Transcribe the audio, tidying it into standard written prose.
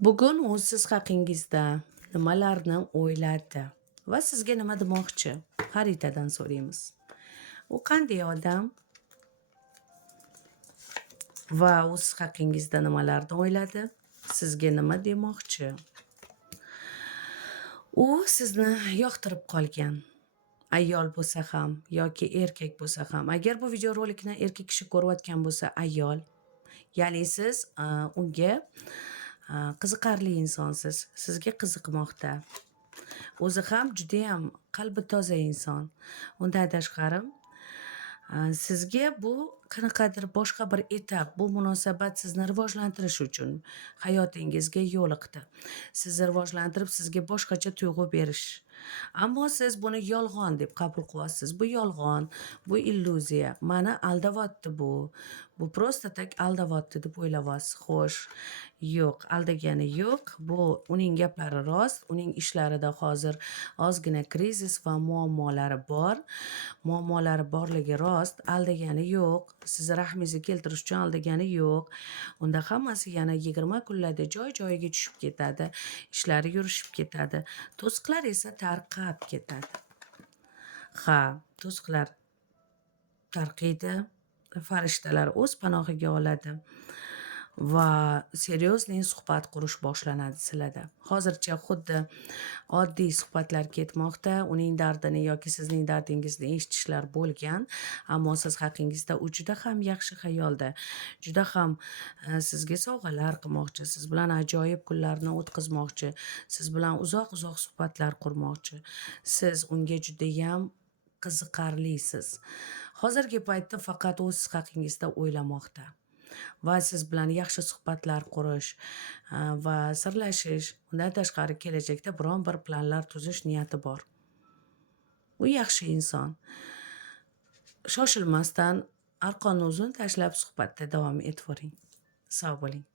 Bugun u siz haqingizda nimalarni o'yladi va sizga nima demoqchi? Xaritadan so'raymiz. U qanday odam va u siz haqingizda nimalarni o'yladi? Sizga nima demoqchi? U sizni yoqtirib qolgan. Ayol bo'lsa ham yoki erkak bo'lsa ham. Agar bu videorolikni erkak kishi ko'rayotgan bo'lsa, ayol, ya'ni siz unga qiziqarli insonsiz, sizga qiziqmoqda. O'zi ham judayam qalbi toza inson. Undan tashqari sizga bu qanaqadir boshqa bir etap, bu munosabat sizni rivojlantirish uchun hayotingizga yo'liqdi. Sizni rivojlantirib, sizga boshqacha tuyg'u berish. Ammo siz buni yolg'on deb qabul qilyapsiz. Bu yolg'on, bu illyuziya. Mani aldayapti bu. Bu prosta tak aldayapti deb o'ylayapsiz. Xo'sh, yo'q, aldagani yo'q. Bu uning gaplari rost. Uning ishlarida hozir ozgina krizis va muammolari bor. Muammolari borligi rost. Aldagani yo'q. Sizni rahmingizni keltirish uchun aldagani yo'q. Unda hammasi yana 20 kunlarda joy-joyiga tushib ketadi. Ishlari yurishib ketadi. To'siqlar esa tarqab ketadi. Ha, to'siqlar tarqaydi. Farishtalar o'z panohiga oladi va seriozli suhbat qurish boshlanadi sizlarda. Hozircha xuddi oddiy suhbatlar ketmoqda. Uning dardini yoki sizning dardingizni eshitishlar bo'lgan, ammo siz haqingizda u juda ham yaxshi xayolda, juda ham sizga sovg'alar qilmoqchi, siz bilan ajoyib kunlarni o'tkazmoqchi, siz bilan uzoq-uzoq suhbatlar qurmoqchi. Siz unga judayam qiziqarlisiz. Hozirgi paytda faqat o'z haqingizda o'ylamoqda. Va siz bilan yaxshi suhbatlar qurish va sirlashish, undan tashqari kelajakda biron bir planlar tuzish niyati bor. U yaxshi inson. Shoshilmasdan arqonni uzun tashlab suhbatda davom etavering. Sog' bo'ling.